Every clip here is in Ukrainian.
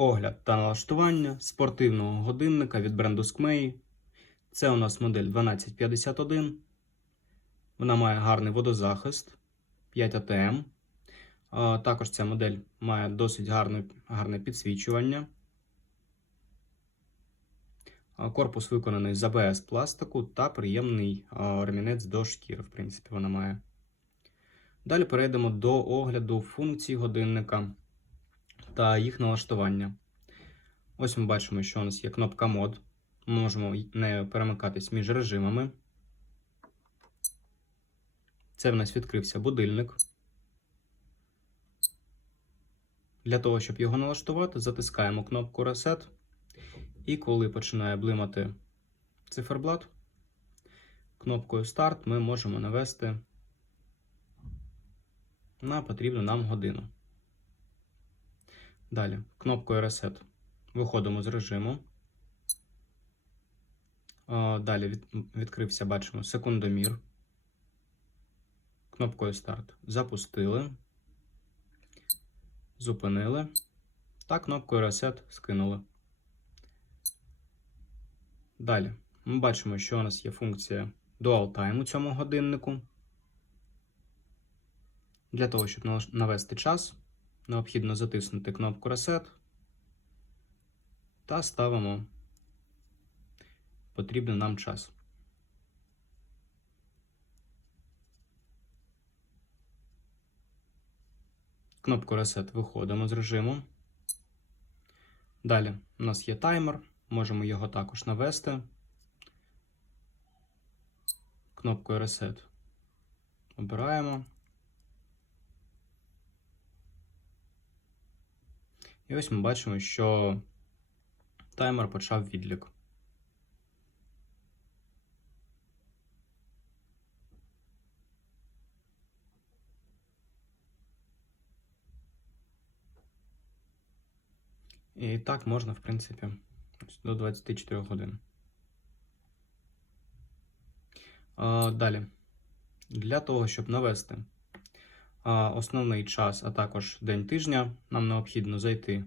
Огляд та налаштування спортивного годинника від бренду Skmei. Це у нас модель 1251. Вона має гарний водозахист 5 АТМ. Також ця модель має досить гарне, гарне підсвічування. Корпус виконаний з АБС пластику та приємний ремінець до шкіри, в принципі, вона має. Далі перейдемо до огляду функцій годинника та їх налаштування. Ось ми бачимо, що у нас є кнопка мод. Ми можемо нею перемикатись між режимами. Це в нас відкрився будильник. Для того, щоб його налаштувати, затискаємо кнопку Reset. І коли починає блимати циферблат, кнопкою Start ми можемо навести на потрібну нам годину. Далі, кнопкою Reset виходимо з режиму. Далі від, відкрився, бачимо, секундомір. Кнопкою Старт запустили, зупинили та кнопкою Reset скинули. Далі ми бачимо, що у нас є функція Dual Time у цьому годиннику. Для того, щоб навести час, необхідно затиснути кнопку Reset та ставимо потрібний нам час. Кнопку Reset виходимо з режиму. Далі у нас є таймер, можемо його також навести. Кнопкою Reset обираємо. І ось ми бачимо, що таймер почав відлік. І так можна, в принципі, до 24 годин. Далі. Для того, щоб навести основний час, а також день тижня, нам необхідно зайти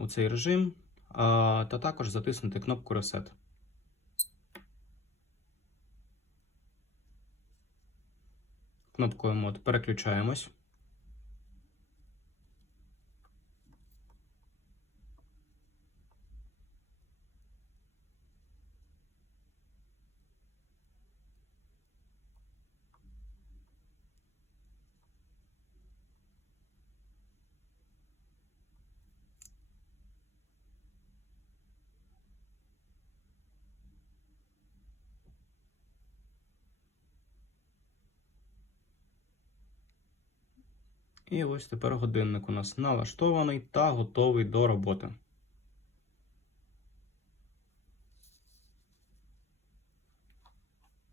у цей режим та також затиснути кнопку Reset. Кнопкою мод переключаємось. І ось тепер годинник у нас налаштований та готовий до роботи.